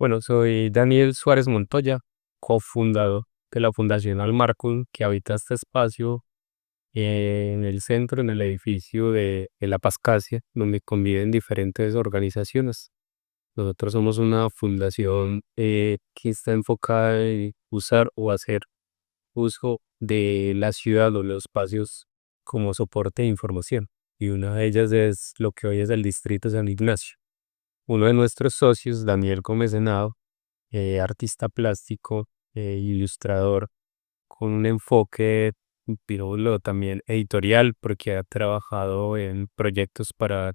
Bueno, soy Daniel Suárez Montoya, cofundador de la Fundación Almarcum, que habita este espacio en el centro, en el edificio de La Pascasia, donde conviven diferentes organizaciones. Nosotros somos una fundación que está enfocada en usar o hacer uso de la ciudad o los espacios como soporte de información. Y una de ellas es lo que hoy es el Distrito San Ignacio. Uno de nuestros socios, Daniel Gómez Henao, artista plástico, ilustrador, con un enfoque, digámoslo, también editorial, porque ha trabajado en proyectos para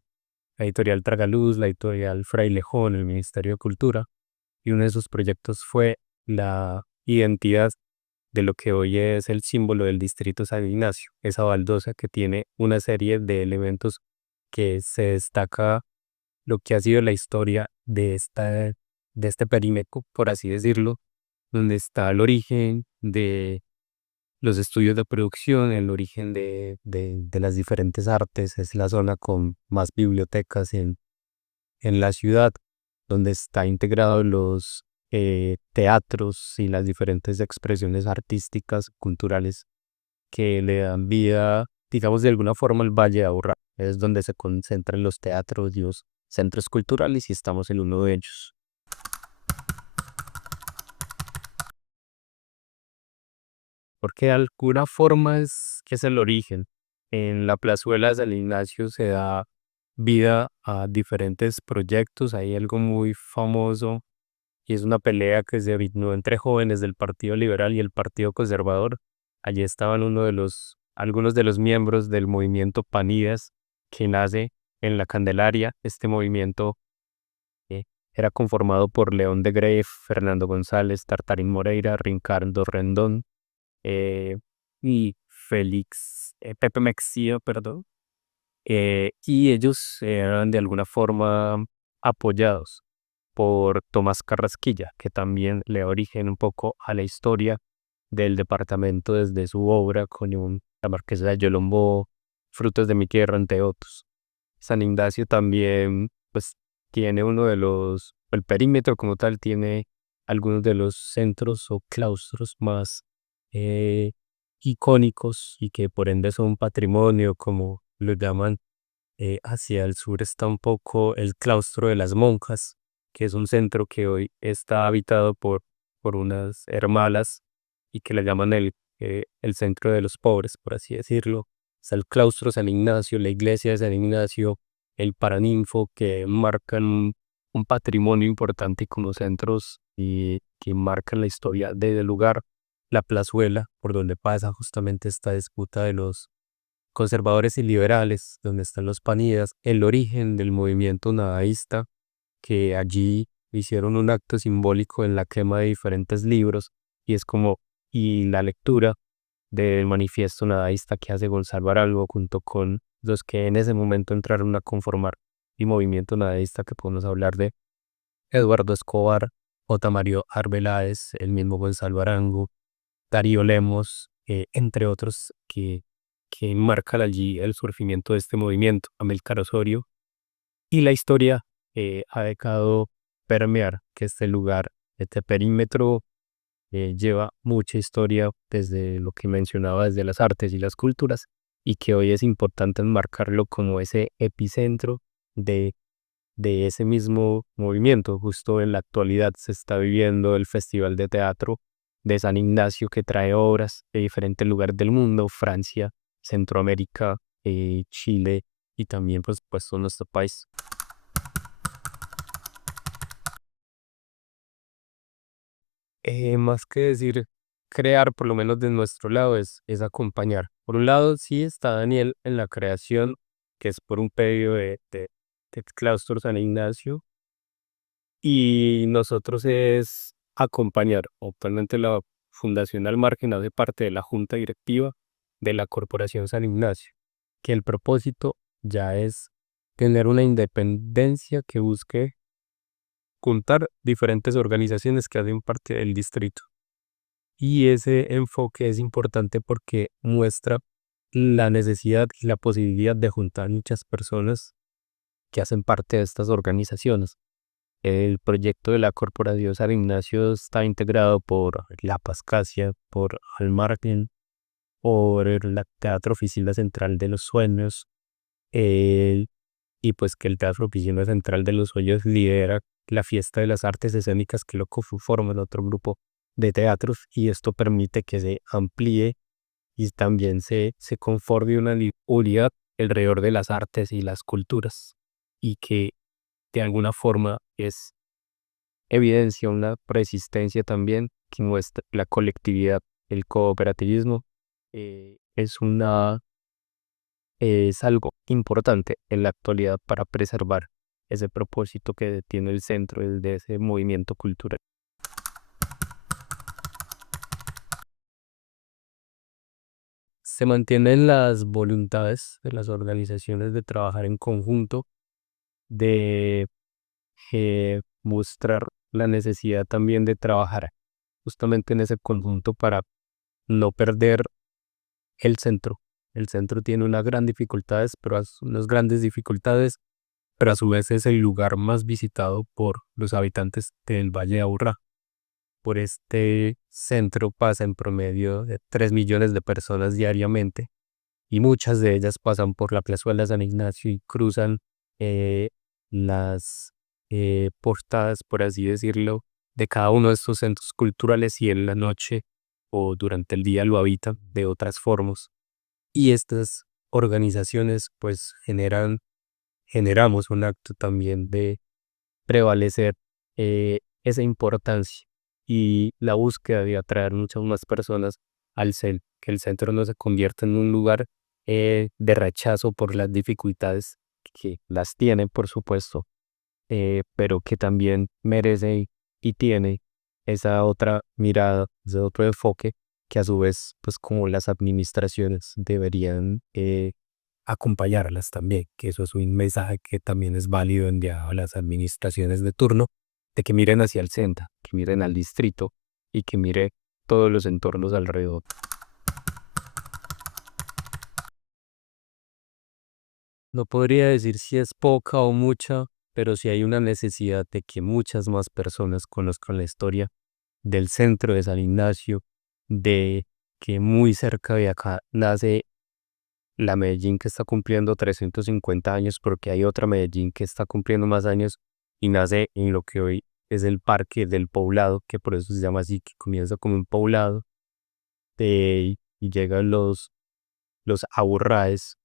la editorial Tragaluz, la editorial Frailejón, el Ministerio de Cultura, y uno de sus proyectos fue la identidad de lo que hoy es el símbolo del Distrito San Ignacio, esa baldosa que tiene una serie de elementos que se destaca lo que ha sido la historia de este perímetro, por así decirlo, donde está el origen de los estudios de producción, el origen de las diferentes artes. Es la zona con más bibliotecas en la ciudad, donde está integrado los teatros y las diferentes expresiones artísticas, culturales que le dan vida, digamos de alguna forma, al Valle de Aburrá. Es donde se concentran los teatros y los centros culturales y estamos en uno de ellos. Porque de alguna forma es el origen. En la plazuela de San Ignacio se da vida a diferentes proyectos. Hay algo muy famoso y es una pelea que se originó entre jóvenes del Partido Liberal y el Partido Conservador. Allí estaban algunos de los miembros del movimiento Panidas, que nace en la Candelaria. Este movimiento eh, era conformado por León de Greif, Fernando González, Tartarín Moreira, Ricardo Rendón, eh, y Pepe Mexía, perdón. Y ellos eran de alguna forma apoyados por Tomás Carrasquilla, que también le da origen un poco a la historia del departamento desde su obra con La Marquesa de Yolombó, Frutos de mi tierra, entre otros. San Ignacio también, pues, tiene el perímetro como tal, tiene algunos de los centros o claustros más eh, icónicos y que por ende son patrimonio, como lo llaman. Hacia el sur está un poco el claustro de las monjas, que es un centro que hoy está habitado por unas hermanas y que le llaman el centro de los pobres, por así decirlo. Está el claustro San Ignacio, la iglesia de San Ignacio, el Paraninfo, que marcan un patrimonio importante como centros y que marcan la historia del lugar. La plazuela, por donde pasa justamente esta disputa de los conservadores y liberales, donde están los panidas, el origen del movimiento nadaísta, que allí hicieron un acto simbólico en la quema de diferentes libros, y es como, y la lectura del manifiesto nadaísta que hace Gonzalo Aralgo junto con los que en ese momento entraron a conformar el movimiento nadaísta, que podemos hablar de Eduardo Escobar, J. Mario Arbeláez, el mismo Gonzalo Arango, Darío Lemos, entre otros que marcan allí el surgimiento de este movimiento, Amílcar Osorio, y la historia ha dejado permear que este lugar, este perímetro, lleva mucha historia desde lo que mencionaba, desde las artes y las culturas, y que hoy es importante enmarcarlo como ese epicentro de ese mismo movimiento. Justo en la actualidad se está viviendo el Festival de Teatro de San Ignacio, que trae obras de diferentes lugares del mundo: Francia, Centroamérica, Chile y también, por supuesto, nuestro país. Más que decir crear, por lo menos de nuestro lado, es acompañar. Por un lado, sí está Daniel en la creación, que es por un pedido de Claustro San Ignacio. Y nosotros es acompañar. Actualmente la Fundación Al Margen hace parte de la junta directiva de la Corporación San Ignacio, que el propósito ya es tener una independencia que busque juntar diferentes organizaciones que hacen parte del distrito. Y ese enfoque es importante porque muestra la necesidad y la posibilidad de juntar muchas personas que hacen parte de estas organizaciones. El proyecto de la Corporación San Ignacio está integrado por La Pascasia, por Almargen, por el Teatro Oficina Central de los Sueños, eh, y pues que el Teatro Oficina Central de los Sueños lidera la Fiesta de las Artes Escénicas que lo conforman otro grupo de teatros, y esto permite que se amplíe y también se conforme una unidad alrededor de las artes y las culturas, y que de alguna forma es evidencia una persistencia también que muestra la colectividad, el cooperativismo. Es algo importante en la actualidad para preservar ese propósito que tiene el centro de ese movimiento cultural. Se mantienen las voluntades de las organizaciones de trabajar en conjunto, de mostrar la necesidad también de trabajar justamente en ese conjunto para no perder el centro. El centro tiene unas grandes dificultades, pero a su vez es el lugar más visitado por los habitantes del Valle de Aburrá. Por este centro pasa en promedio de 3 millones de personas diariamente, y muchas de ellas pasan por la plazuela San Ignacio y cruzan eh, las portadas, por así decirlo, de cada uno de estos centros culturales, y en la noche o durante el día lo habitan de otras formas. Y estas organizaciones pues generamos un acto también de prevalecer esa importancia y la búsqueda de atraer muchas más personas al centro, que el centro no se convierta en un lugar de rechazo por las dificultades que las tiene, por supuesto, pero que también merece y tiene esa otra mirada, ese otro enfoque que a su vez, pues como las administraciones deberían acompañarlas también, que eso es un mensaje que también es válido enviado a las administraciones de turno, de que miren hacia el centro, que miren al distrito y que mire todos los entornos alrededor. No podría decir si es poca o mucha, pero sí hay una necesidad de que muchas más personas conozcan la historia del centro de San Ignacio, de que muy cerca de acá nace la Medellín que está cumpliendo 350 años, porque hay otra Medellín que está cumpliendo más años y nace en lo que hoy es el Parque del Poblado, que por eso se llama así, que comienza como un poblado, y llegan los Aburraes,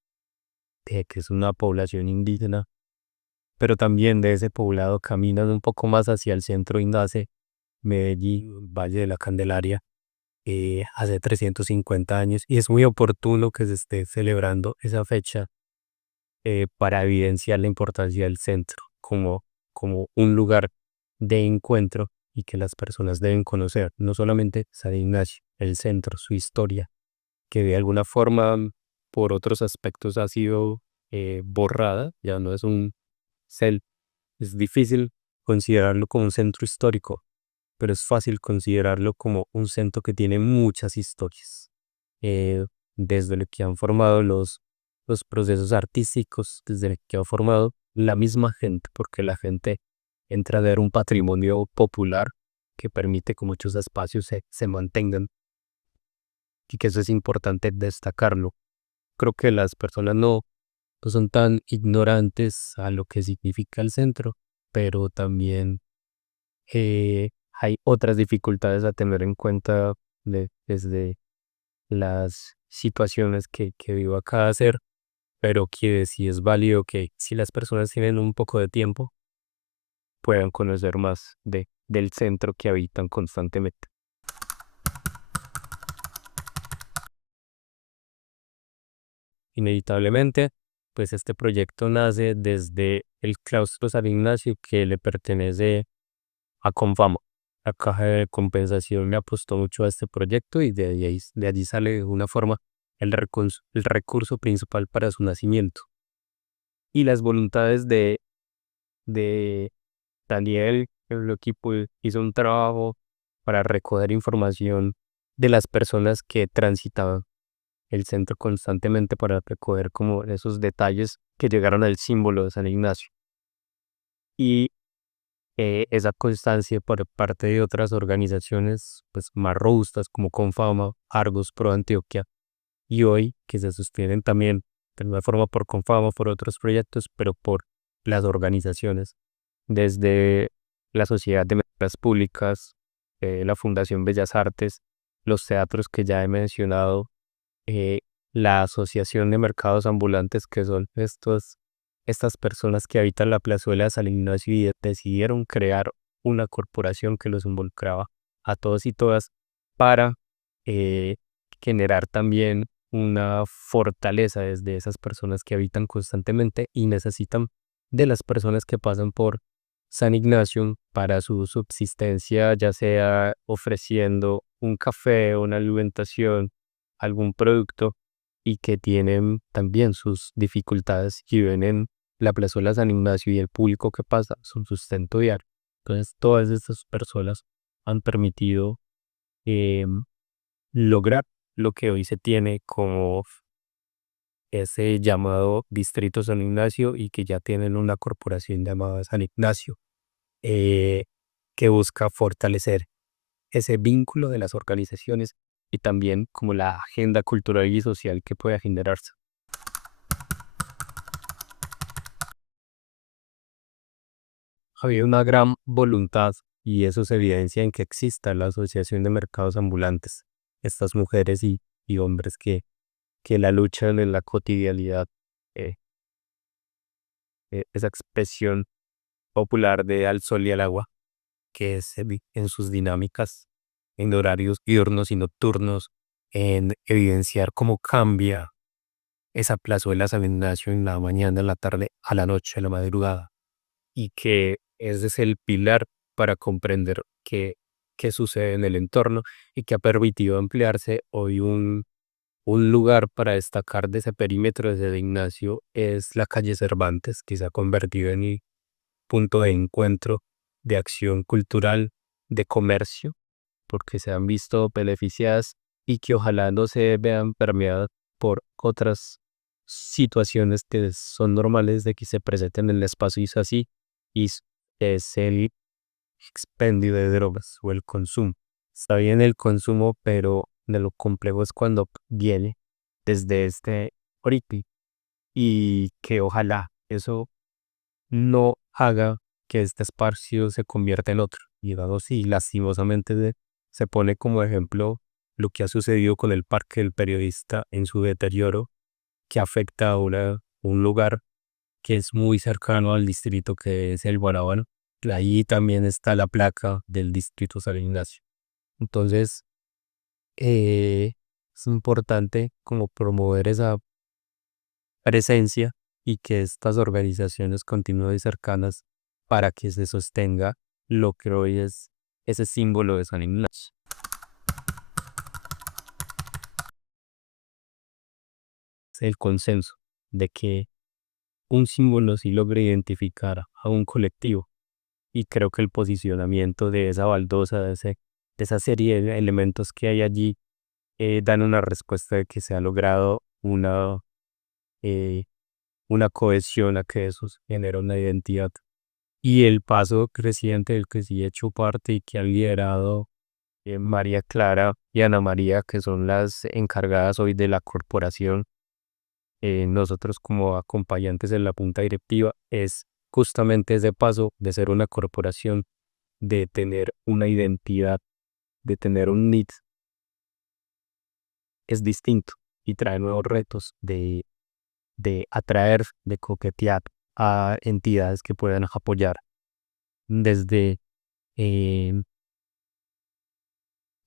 que es una población indígena, pero también de ese poblado caminan un poco más hacia el centro y nace Medellín, Valle de la Candelaria, hace 350 años, y es muy oportuno que se esté celebrando esa fecha para evidenciar la importancia del centro como un lugar de encuentro y que las personas deben conocer, no solamente San Ignacio, el centro, su historia, que de alguna forma por otros aspectos ha sido borrada, ya no es cel- es difícil considerarlo como un centro histórico, pero es fácil considerarlo como un centro que tiene muchas historias, eh, desde lo que han formado los procesos artísticos, desde lo que ha formado la misma gente, porque la gente entra a ver un patrimonio popular que permite que muchos espacios se mantengan, y que eso es importante destacarlo. Creo que las personas no son tan ignorantes a lo que significa el centro, pero también hay otras dificultades a tener en cuenta desde las situaciones que vivo acá hacer, pero que sí es válido que si las personas tienen un poco de tiempo, puedan conocer más del centro que habitan constantemente. Inevitablemente, pues este proyecto nace desde el claustro San Ignacio, que le pertenece a Confama. La caja de compensación me apostó mucho a este proyecto, y de allí sale de una forma el recurso principal para su nacimiento. Y las voluntades de Daniel, el equipo hizo un trabajo para recoger información de las personas que transitaban el centro constantemente, para recoger como esos detalles que llegaron al símbolo de San Ignacio. Y esa constancia por parte de otras organizaciones pues, más robustas como Confama, Argos, Pro Antioquia y hoy que se sostienen también de alguna forma por Confama, por otros proyectos, pero por las organizaciones, desde la Sociedad de Mezclas Públicas, la Fundación Bellas Artes, los teatros que ya he mencionado, eh, la Asociación de Mercados Ambulantes, que son estas personas que habitan la plazuela de San Ignacio y decidieron crear una corporación que los involucraba a todos y todas para eh, generar también una fortaleza desde esas personas que habitan constantemente y necesitan de las personas que pasan por San Ignacio para su subsistencia, ya sea ofreciendo un café, una alimentación, algún producto y que tienen también sus dificultades y ven en la plazuela San Ignacio y el público que pasa su sustento diario. Entonces, todas estas personas han permitido lograr lo que hoy se tiene como ese llamado Distrito San Ignacio y que ya tienen una corporación llamada San Ignacio, eh, que busca fortalecer ese vínculo de las organizaciones y también como la agenda cultural y social que pueda generarse. Había una gran voluntad y eso se evidencia en que exista la Asociación de Mercados Ambulantes, estas mujeres y hombres que la luchan en la cotidianidad, eh, esa expresión popular de al sol y al agua, que en sus dinámicas, en horarios diurnos y nocturnos, en evidenciar cómo cambia esa plazuela San Ignacio en la mañana, en la tarde, a la noche, a la madrugada, y que ese es el pilar para comprender qué sucede en el entorno y que ha permitido ampliarse hoy un lugar para destacar de ese perímetro de San Ignacio es la calle Cervantes, que se ha convertido en el punto de encuentro, de acción cultural, de comercio, porque se han visto beneficiadas y que ojalá no se vean permeadas por otras situaciones que son normales de que se presenten en el espacio y es así, y es el expendio de drogas o el consumo. Está bien el consumo, pero de lo complejo es cuando viene desde este origen y que ojalá eso no haga que este espacio se convierta en otro. Y dado así, lastimosamente se pone como ejemplo lo que ha sucedido con el Parque del Periodista en su deterioro, que afecta a un lugar que es muy cercano al distrito que es el Guarábano. Ahí también está la placa del distrito San Ignacio. Entonces, es importante como promover esa presencia y que estas organizaciones continúen cercanas para que se sostenga lo que hoy es ese símbolo de San Ignacio. Es el consenso de que un símbolo sí logra identificar a un colectivo y creo que el posicionamiento de esa baldosa, de esa serie de elementos que hay allí, dan una respuesta de que se ha logrado eh, una cohesión a que eso genera una identidad. Y el paso creciente del que sí he hecho parte y que han liderado María Clara y Ana María, que son las encargadas hoy de la corporación, nosotros como acompañantes en la punta directiva, es justamente ese paso de ser una corporación, de tener una identidad, de tener un NIT, es distinto y trae nuevos retos de atraer, de coquetear a entidades que puedan apoyar desde eh,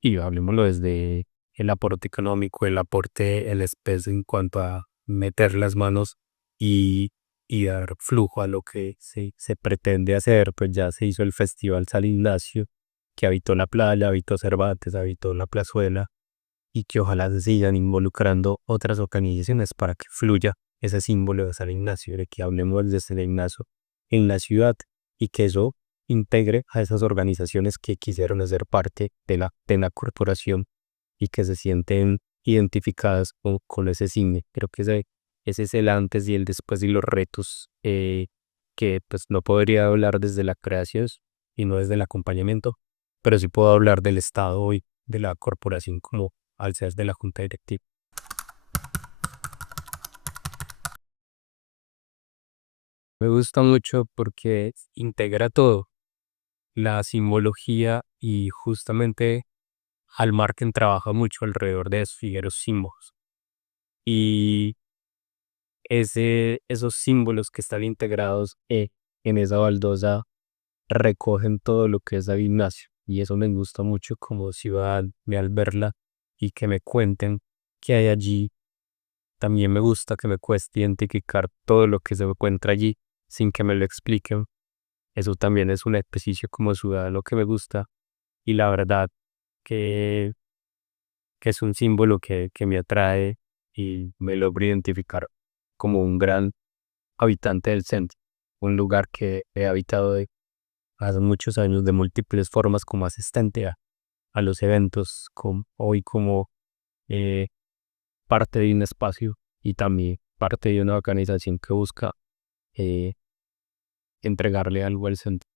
y hablemoslo desde el aporte económico, el aporte, el especie en cuanto a meter las manos y, y dar flujo a lo que se pretende hacer. Pues ya se hizo el Festival San Ignacio, que habitó la playa, habitó Cervantes, habitó la plazuela, y que ojalá se sigan involucrando otras organizaciones para que fluya ese símbolo de San Ignacio, de que hablemos de San Ignacio en la ciudad y que eso integre a esas organizaciones que quisieron hacer parte de la corporación y que se sienten identificadas con ese cine. Creo que ese es el antes y el después y los retos que pues no podría hablar desde la creación, y no desde el acompañamiento, pero sí puedo hablar del Estado y de la corporación como al ser de la junta directiva. Me gusta mucho porque integra todo, la simbología y justamente al margen trabaja mucho alrededor de esos figueros símbolos. Y esos símbolos que están integrados en esa baldosa recogen todo lo que es David Ignacio. Y eso me gusta mucho como ciudadano de al verla y que me cuenten qué hay allí. También me gusta que me cueste identificar todo lo que se encuentra allí sin que me lo expliquen. Eso también es un ejercicio como ciudadano que me gusta y la verdad que, que es un símbolo que me atrae y me logro identificar como un gran habitante del centro, un lugar que he habitado hace muchos años de múltiples formas como asistente a los eventos, hoy como eh, parte de un espacio y también parte de una organización que busca eh, entregarle algo al centro.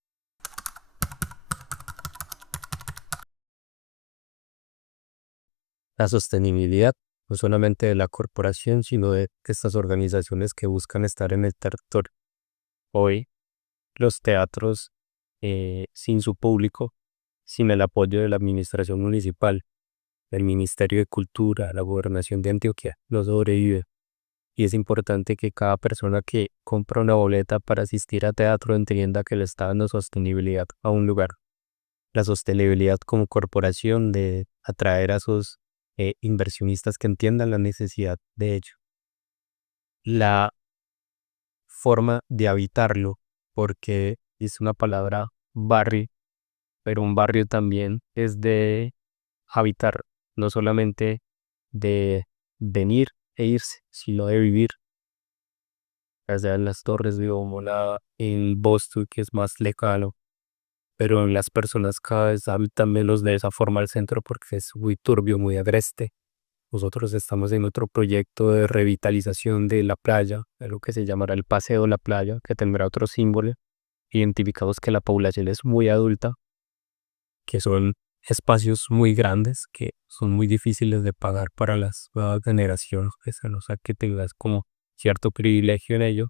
La sostenibilidad, no solamente de la corporación, sino de estas organizaciones que buscan estar en el territorio. Hoy, los teatros, sin su público, sin el apoyo de la administración municipal, del Ministerio de Cultura, la Gobernación de Antioquia, no sobrevive. Y es importante que cada persona que compra una boleta para asistir a teatro entienda que le está dando sostenibilidad a un lugar. La sostenibilidad como corporación de atraer a esos inversionistas que entiendan la necesidad de ello. La forma de habitarlo, porque es una palabra barrio, pero un barrio también es de habitar, no solamente de venir e irse, sino de vivir, ya sea en las Torres de Gomala, en Boston, que es más lejano, pero en las personas cada vez habitan menos de esa forma al centro porque es muy turbio, muy agreste. Nosotros estamos en otro proyecto de revitalización de la playa, de lo que se llamará el Paseo de la Playa, que tendrá otro símbolo. Identificamos que la población es muy adulta, que son espacios muy grandes, que son muy difíciles de pagar para las nuevas generaciones, pues, a no ser que tengas como cierto privilegio en ello.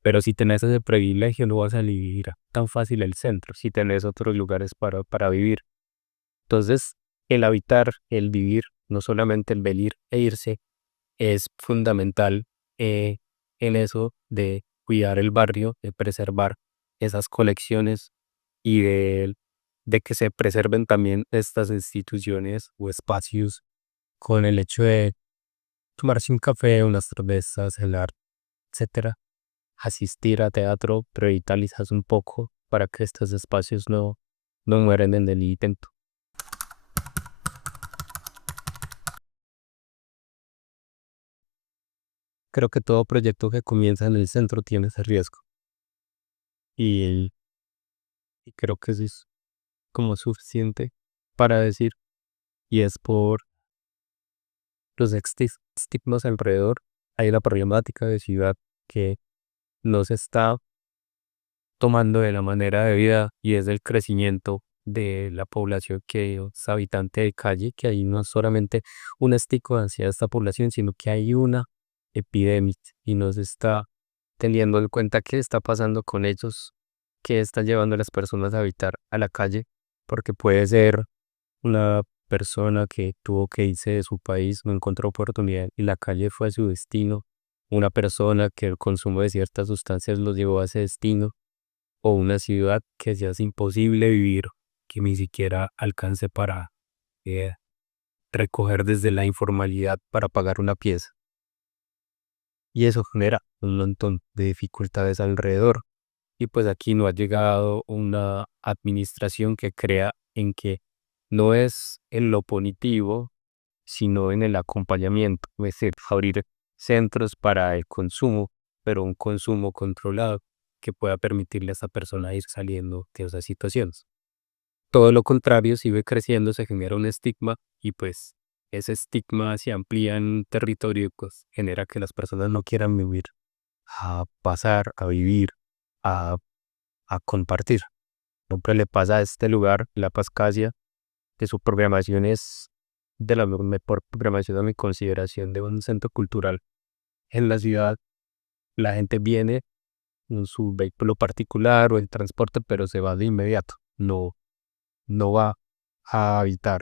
Pero si tenés ese privilegio, no vas a vivir tan fácil el centro, si tenés otros lugares para vivir. Entonces, el habitar, el vivir, no solamente el venir e irse, es fundamental en eso de cuidar el barrio, de preservar esas colecciones y de que se preserven también estas instituciones o espacios con el hecho de tomarse un café, unas cervezas, el arte, etcétera, asistir a teatro, revitalizas un poco para que estos espacios no mueren en el intento. Creo que todo proyecto que comienza en el centro tiene ese riesgo y, y creo que eso es como suficiente para decir, y es por los estigmas alrededor. Hay una problemática de ciudad que no se está tomando de la manera de vida y es el crecimiento de la población que es habitante de calle, que hay no solamente un estigma hacia esta población, sino que hay una epidemia y no se está teniendo en cuenta qué está pasando con ellos, qué está llevando a las personas a habitar a la calle, porque puede ser una persona que tuvo que irse de su país, no encontró oportunidad y la calle fue su destino. Una persona que el consumo de ciertas sustancias los llevó a ese destino. O una ciudad que ya es imposible vivir, que ni siquiera alcance para eh, recoger desde la informalidad para pagar una pieza. Y eso genera un montón de dificultades alrededor. Y pues aquí no ha llegado una administración que crea en que no es en lo punitivo, sino en el acompañamiento, es decir, abrir centros para el consumo, pero un consumo controlado que pueda permitirle a esa persona ir saliendo de esas situaciones. Todo lo contrario, si ve creciendo, se genera un estigma y pues ese estigma se amplía en un territorio y pues genera que las personas no quieran vivir, a pasar, a vivir, a, a compartir. Siempre le pasa a este lugar, La Pascasia, que su programación es de la mejor programación a mi consideración de un centro cultural en la ciudad. La gente viene en su vehículo particular o en transporte, pero se va de inmediato. No va a habitar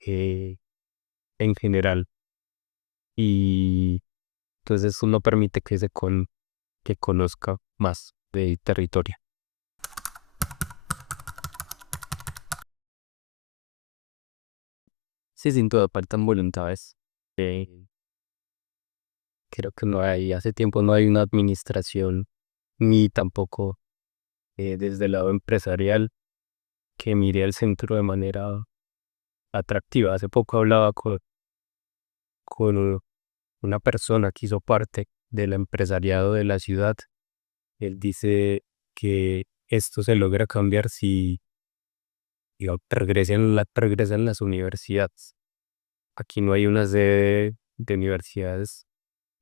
eh, en general. Y entonces eso no permite que conozca más del territorio. Sí, sin duda faltan voluntades. Eh, Creo que no hay, hace tiempo no hay una administración ni tampoco desde el lado empresarial que mire al centro de manera atractiva. Hace poco hablaba con una persona que hizo parte del empresariado de la ciudad. Él dice que esto se logra cambiar si digamos, regresan las universidades. Aquí no hay una sede de universidades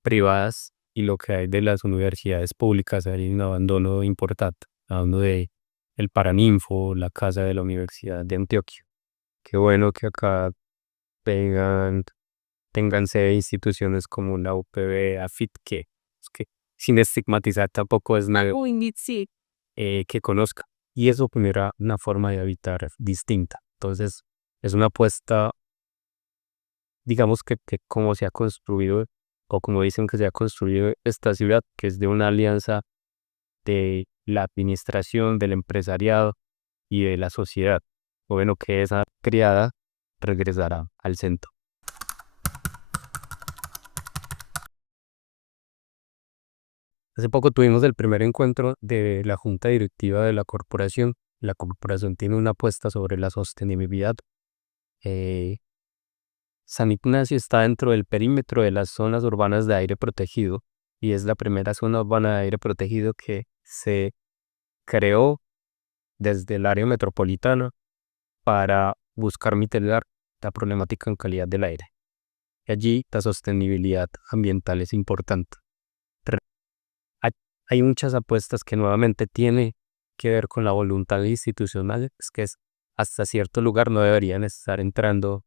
privadas y lo que hay de las universidades públicas hay un abandono importante. Hablando de el Paraninfo, la casa de la Universidad de Antioquia. Qué bueno que acá tengan, tengan sede instituciones como la UPB, AFIT, que sin estigmatizar tampoco es nada que conozca. Y eso genera una forma de habitar distinta. Entonces, es una apuesta, digamos que como se ha construido, o como dicen que se ha construido esta ciudad, que es de una alianza de la administración, del empresariado y de la sociedad. O bueno, que esa criada regresará al centro. Hace poco tuvimos el primer encuentro de la junta directiva de la corporación. La corporación tiene una apuesta sobre la sostenibilidad. Eh, San Ignacio está dentro del perímetro de las zonas urbanas de aire protegido y es la primera zona urbana de aire protegido que se creó desde el área metropolitana para buscar mitigar la problemática en calidad del aire. Y allí la sostenibilidad ambiental es importante. Re- Hay hay muchas apuestas que nuevamente tiene que ver con la voluntad institucional, es que es hasta cierto lugar no deberían estar entrando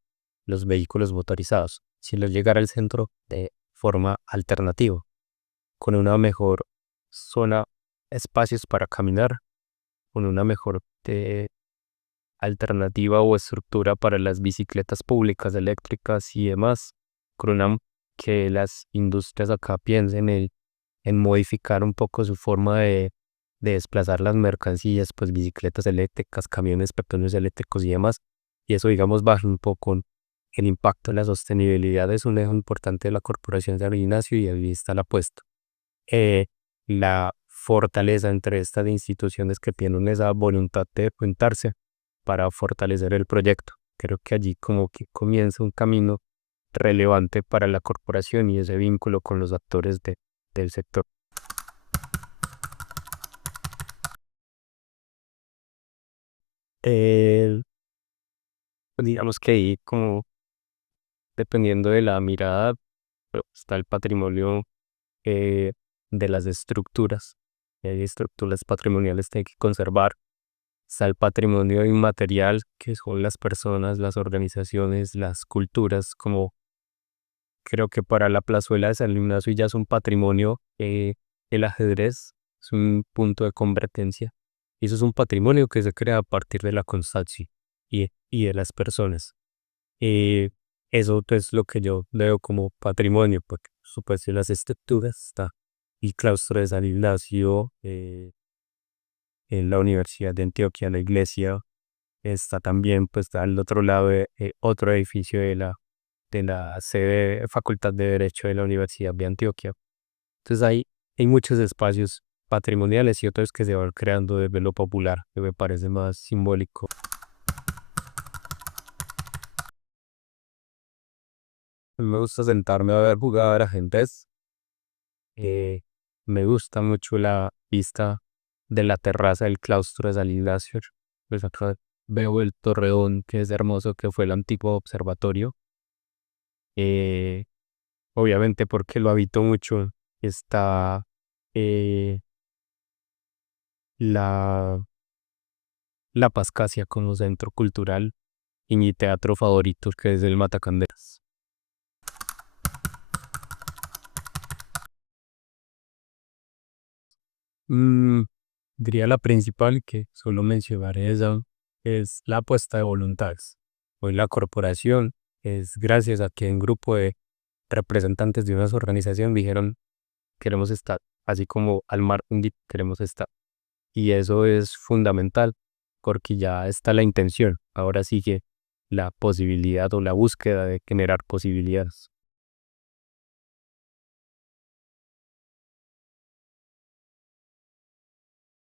los vehículos motorizados, sino llegar al centro de forma alternativa, con una mejor zona, espacios para caminar, con una mejor alternativa o estructura para las bicicletas públicas eléctricas y demás, con que las industrias acá piensen en modificar un poco su forma de desplazar las mercancías, pues bicicletas eléctricas, camiones pequeños eléctricos y demás, y eso digamos baja un poco el impacto en la sostenibilidad es un eje importante de la Corporación de San Ignacio y ahí está la apuesta. La fortaleza entre estas instituciones que tienen esa voluntad de juntarse para fortalecer el proyecto. Creo que allí como que comienza un camino relevante para la corporación y ese vínculo con los actores del sector. Eh, digamos que ahí como dependiendo de la mirada, pero está el patrimonio eh, de las estructuras. Y hay estructuras patrimoniales que hay que conservar. Está el patrimonio inmaterial, que son las personas, las organizaciones, las culturas, como creo que para la plazuela de San Ignacio ya es un patrimonio, el ajedrez es un punto de convergencia. Y eso es un patrimonio que se crea a partir de la constancia y de las personas. Eh, Eso es lo que yo veo como patrimonio, porque por supuesto las estructuras está el claustro de San Ignacio, en la Universidad de Antioquia, la iglesia, está también pues al otro lado otro edificio de la sede Facultad de Derecho de la Universidad de Antioquia. Entonces hay muchos espacios patrimoniales y otros que se van creando desde lo popular, que me parece más simbólico. A mí me gusta sentarme a ver jugar ajedrez. eh, Me gusta mucho la vista de la terraza del claustro de San Ignacio. Pues acá veo el torreón, que es hermoso, que fue el antiguo observatorio. Eh, Obviamente porque lo habito mucho. Está eh, la La Pascasia como centro cultural y mi teatro favorito, que es el Matacanderas. Mm, Diría la principal, que solo mencionaré esa, es la apuesta de voluntades. Hoy la corporación es gracias a que un grupo de representantes de unas organizaciones dijeron queremos estar, así como al mar un día queremos estar. Y eso es fundamental porque ya está la intención. Ahora sigue la posibilidad o la búsqueda de generar posibilidades.